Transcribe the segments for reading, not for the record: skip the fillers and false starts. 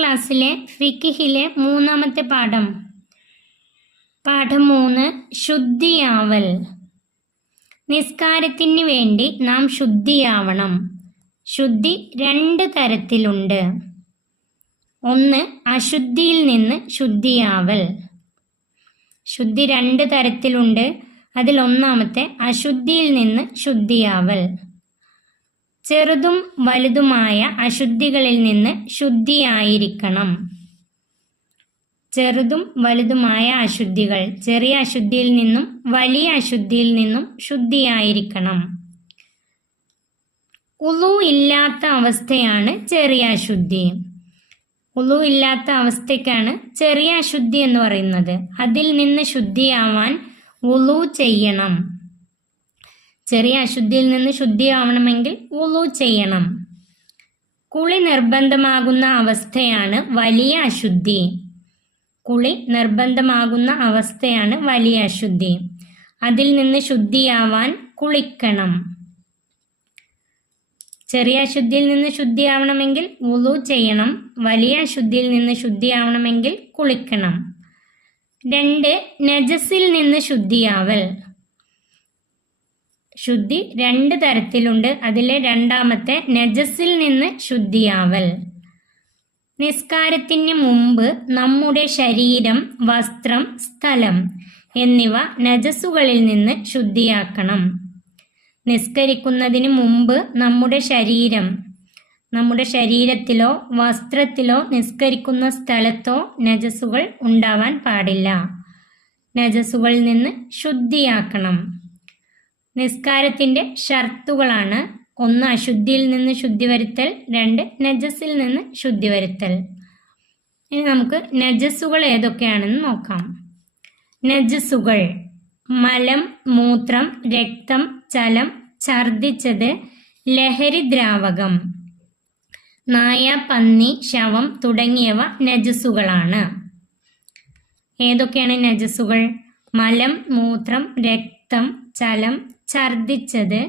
ക്ലാസ്സിലെ ഫിഖിലെ മൂന്നാമത്തെ പാഠം 3 ശുദ്ധിയാവൽ. നിസ്കാരത്തിന് വേണ്ടി നാം ശുദ്ധിയാവണം. ശുദ്ധി 2 തരത്തിലുണ്ട്. ഒന്ന് അശുദ്ധിയിൽ നിന്ന് ശുദ്ധിയാവൽ. ശുദ്ധി 2 തരത്തിലുണ്ട്. അതിൽ ഒന്നാമത്തെ അശുദ്ധിയിൽ നിന്ന് ശുദ്ധിയാവൽ. ചെറുതും വലുതുമായ അശുദ്ധികളിൽ നിന്ന് ശുദ്ധിയായിരിക്കണം. ചെറുതും വലുതുമായ അശുദ്ധികൾ, ചെറിയ അശുദ്ധിയിൽ നിന്നും വലിയ അശുദ്ധിയിൽ നിന്നും ശുദ്ധിയായിരിക്കണം. ഉളു ഇല്ലാത്ത അവസ്ഥയാണ് ചെറിയ അശുദ്ധി. ഉളു ഇല്ലാത്ത അവസ്ഥയ്ക്കാണ് ചെറിയ അശുദ്ധി എന്ന് പറയുന്നത്. അതിൽ നിന്ന് ശുദ്ധിയാവാൻ ഉളു ചെയ്യണം. ചെറിയ അശുദ്ധിയിൽ നിന്ന് ശുദ്ധിയാവണമെങ്കിൽ ഉളു ചെയ്യണം. കുളി നിർബന്ധമാകുന്ന അവസ്ഥയാണ് വലിയ അശുദ്ധി. കുളി നിർബന്ധമാകുന്ന അവസ്ഥയാണ് വലിയ അശുദ്ധി. അതിൽ നിന്ന് ശുദ്ധിയാവാൻ കുളിക്കണം. ചെറിയ അശുദ്ധിയിൽ നിന്ന് ശുദ്ധിയാവണമെങ്കിൽ വുളു ചെയ്യണം. വലിയ അശുദ്ധിയിൽ നിന്ന് ശുദ്ധിയാവണമെങ്കിൽ കുളിക്കണം. 2 നജസിൽ നിന്ന് ശുദ്ധിയാവൽ. ശുദ്ധി 2 തരത്തിലുണ്ട്. അതിലെ രണ്ടാമത്തെ നജസിൽ നിന്ന് ശുദ്ധിയാവൽ. നിസ്കാരത്തിന് മുമ്പ് നമ്മുടെ ശരീരം, വസ്ത്രം, സ്ഥലം എന്നിവ നജസുകളിൽ നിന്ന് ശുദ്ധിയാക്കണം. നിസ്കരിക്കുന്നതിന് മുമ്പ് നമ്മുടെ ശരീരത്തിലോ വസ്ത്രത്തിലോ നിസ്കരിക്കുന്ന സ്ഥലത്തോ നജസുകൾ ഉണ്ടാവാൻ പാടില്ല. നജസുകളിൽ നിന്ന് ശുദ്ധിയാക്കണം. നിസ്കാരത്തിൻ്റെ ഷർത്തുകളാണ്: 1 അശുദ്ധിയിൽ നിന്ന് ശുദ്ധി വരുത്തൽ, 2 നജസിൽ നിന്ന് ശുദ്ധി വരുത്തൽ. ഇനി നമുക്ക് നജസുകൾ ഏതൊക്കെയാണെന്ന് നോക്കാം. നജസുകൾ: മലം, മൂത്രം, രക്തം, ചലം, ഛർദിച്ചത്, ലഹരി ദ്രാവകം, നായ, പന്നി, ശവം തുടങ്ങിയവ നജസുകളാണ്. ഏതൊക്കെയാണ് നജസുകൾ? മലം, മൂത്രം, രക്തം, ചലം, ഛർദിച്ചത്,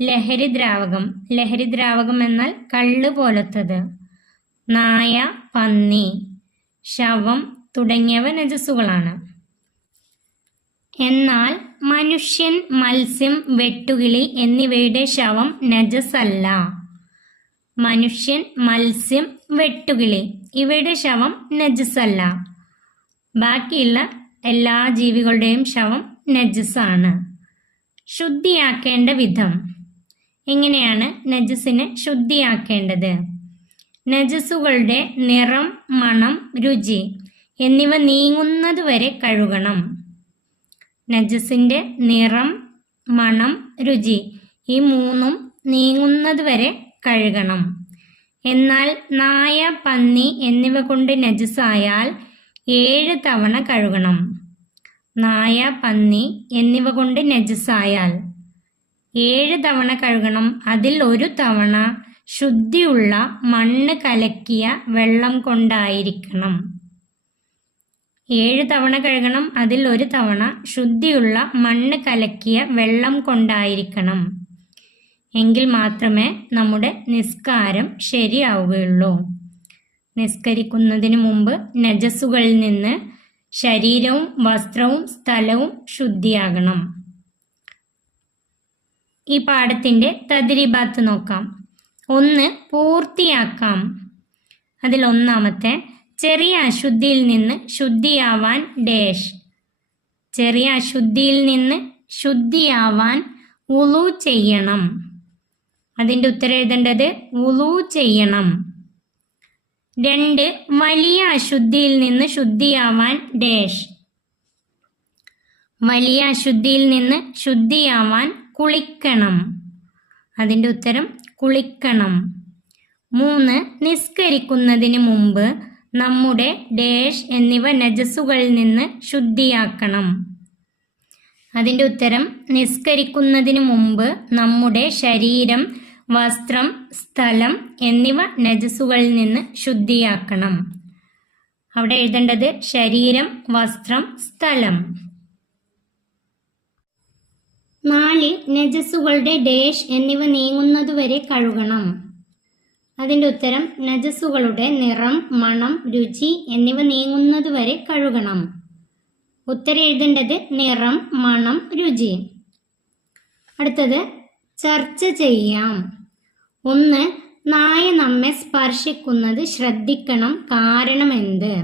ലഹരി ദ്രാവകം. ലഹരി ദ്രാവകം എന്നാൽ കള്ള് പോലത്തത്. നായ, പന്നി, ശവം തുടങ്ങിയവ നജസുകളാണ്. എന്നാൽ മനുഷ്യൻ, മത്സ്യം, വെട്ടുകിളി എന്നിവയുടെ ശവം നജസല്ല. മനുഷ്യൻ, മത്സ്യം, വെട്ടുകിളി ഇവയുടെ ശവം നജസല്ല. ബാക്കിയുള്ള എല്ലാ ജീവികളുടെയും ശവം നജസാണ്. ശുദ്ധിയാക്കേണ്ട വിധം: എങ്ങനെയാണ് നജസിനെ ശുദ്ധിയാക്കേണ്ടത്? നജസുകളുടെ നിറം, മണം, രുചി എന്നിവ നീങ്ങുന്നത് വരെ കഴുകണം. നജസിൻ്റെ നിറം, മണം, രുചി ഈ 3ഉം നീങ്ങുന്നത് വരെ കഴുകണം. എന്നാൽ നായ, പന്നി എന്നിവ കൊണ്ട് നജസായാൽ 7 തവണ കഴുകണം. നായ, പന്നി എന്നിവ കൊണ്ട് നജസായാൽ 7 തവണ കഴുകണം. അതിൽ 1 തവണ ശുദ്ധിയുള്ള മണ്ണ് കലക്കിയ വെള്ളം കൊണ്ടായിരിക്കണം. 7 തവണ കഴുകണം. അതിൽ 1 തവണ ശുദ്ധിയുള്ള മണ്ണ് കലക്കിയ വെള്ളം കൊണ്ടായിരിക്കണം. എങ്കിൽ മാത്രമേ നമ്മുടെ നിസ്കാരം ശരിയാവുകയുള്ളൂ. നിസ്കരിക്കുന്നതിന് മുമ്പ് നജസുകളിൽ നിന്ന് ശരീരവും വസ്ത്രവും സ്ഥലവും ശുദ്ധിയാകണം. ഈ പാഠത്തിൻ്റെ തദ്രീബാത്ത് നോക്കാം. 1 പൂർത്തിയാക്കാം. അതിൽ ഒന്നാമത്തെ: ചെറിയ അശുദ്ധിയിൽ നിന്ന് ശുദ്ധിയാവാൻ ഡേഷ്. ചെറിയ അശുദ്ധിയിൽ നിന്ന് ശുദ്ധിയാവാൻ വുളു ചെയ്യണം. അതിൻ്റെ ഉത്തരം എഴുതേണ്ടത് വുളു ചെയ്യണം. 2 വലിയ അശുദ്ധിയിൽ നിന്ന് ശുദ്ധിയാവാൻ ഡേഷ്. വലിയ അശുദ്ധിയിൽ നിന്ന് ശുദ്ധിയാവാൻ കുളിക്കണം. അതിൻ്റെ ഉത്തരം കുളിക്കണം. 3 നിസ്കരിക്കുന്നതിന് മുമ്പ് നമ്മുടെ ഡേഷ് എന്നിവ നജസുകളിൽ നിന്ന് ശുദ്ധിയാക്കണം. അതിൻ്റെ ഉത്തരം നിസ്കരിക്കുന്നതിന് മുമ്പ് നമ്മുടെ ശരീരം, വസ്ത്രം, സ്ഥലം എന്നിവ നജസുകളിൽ നിന്ന് ശുദ്ധിയാക്കണം. അവിടെ എഴുതേണ്ടത് ശരീരം, വസ്ത്രം, സ്ഥലം. 4 നജസുകളുടെ ഡേഷ് എന്നിവ നീങ്ങുന്നതുവരെ കഴുകണം. അതിൻ്റെ ഉത്തരം നജസ്സുകളുടെ നിറം, മണം, രുചി എന്നിവ നീങ്ങുന്നത് വരെ കഴുകണം. ഉത്തരം എഴുതേണ്ടത് നിറം, മണം, രുചി. അടുത്തത് ചർച്ച ചെയ്യാം. 1. നായ നമ്മെ സ്പർശിക്കുന്നത് ശ്രദ്ധിക്കണം, കാരണമെന്ത്?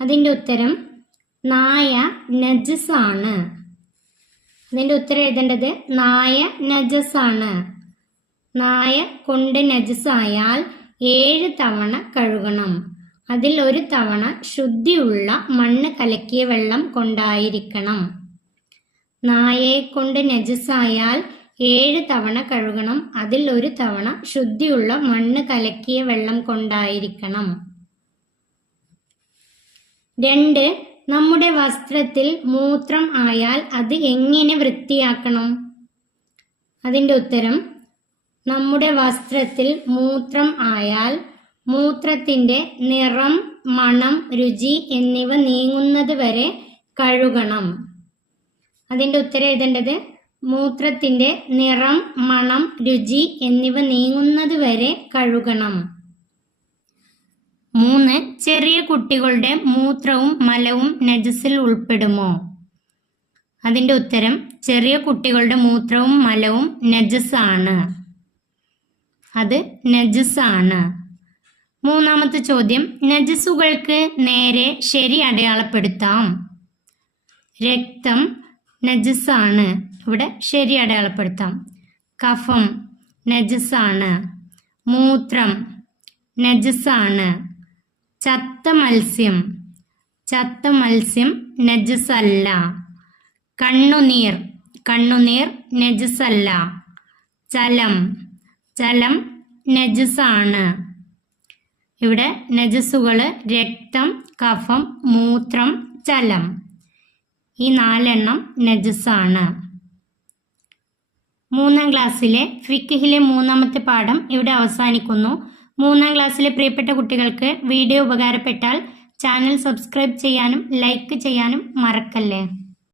അതിൻ്റെ ഉത്തരം നായ നജസാണ്. അതിൻ്റെ ഉത്തരം എഴുതേണ്ടത് നായ നജസാണ്. നായ കൊണ്ട് നജസായാൽ 7 തവണ കഴുകണം. അതിൽ 1 തവണ ശുദ്ധിയുള്ള മണ്ണ് കലക്കിയ വെള്ളം കൊണ്ടായിരിക്കണം. നായയെ കൊണ്ട് നജസായാൽ 7 തവണ കഴുകണം. അതിൽ 1 തവണ ശുദ്ധിയുള്ള മണ്ണ് കലക്കിയ വെള്ളം കൊണ്ടായിരിക്കണം. 2. നമ്മുടെ വസ്ത്രത്തിൽ മൂത്രം ആയാൽ അത് എങ്ങനെ വൃത്തിയാക്കണം? അതിൻ്റെ ഉത്തരം നമ്മുടെ വസ്ത്രത്തിൽ മൂത്രം ആയാൽ മൂത്രത്തിൻ്റെ നിറം, മണം, രുചി എന്നിവ നീങ്ങുന്നത് വരെ കഴുകണം. അതിൻ്റെ ഉത്തരം എഴുതേണ്ടത് മൂത്രത്തിൻ്റെ നിറം, മണം, രുചി എന്നിവ നീങ്ങുന്നത് വരെ കഴുകണം. 3. ചെറിയ കുട്ടികളുടെ മൂത്രവും മലവും നജസിൽ ഉൾപ്പെടുമോ? അതിൻ്റെ ഉത്തരം ചെറിയ കുട്ടികളുടെ മൂത്രവും മലവും നജസാണ്. അത് നജസാണ്. 3ാമത്തെ ചോദ്യം, നജസുകൾക്ക് നേരെ ശരി അടയാളപ്പെടുത്താം. രക്തം നജസാണ്, ഇവിടെ ശരി അടയാളപ്പെടുത്താം. കഫം നജസാണ്. മൂത്രം നജസാണ്. ചത്ത മത്സ്യം നജസല്ല. കണ്ണുനീർ നജസല്ല. ജലം നജസാണ്. ഇവിടെ നജസുകൾ രക്തം, കഫം, മൂത്രം, ജലം, ഈ 4 നജസാണ്. 3ാം ക്ലാസ്സിലെ ഫിഖ്ഹിലെ 3ാമത്തെ പാഠം ഇവിടെ അവസാനിക്കുന്നു. 3ാം ക്ലാസ്സിലെ പ്രിയപ്പെട്ട കുട്ടികൾക്ക് വീഡിയോ ഉപകാരപ്പെട്ടാൽ ചാനൽ സബ്സ്ക്രൈബ് ചെയ്യാനും ലൈക്ക് ചെയ്യാനും മറക്കല്ലേ.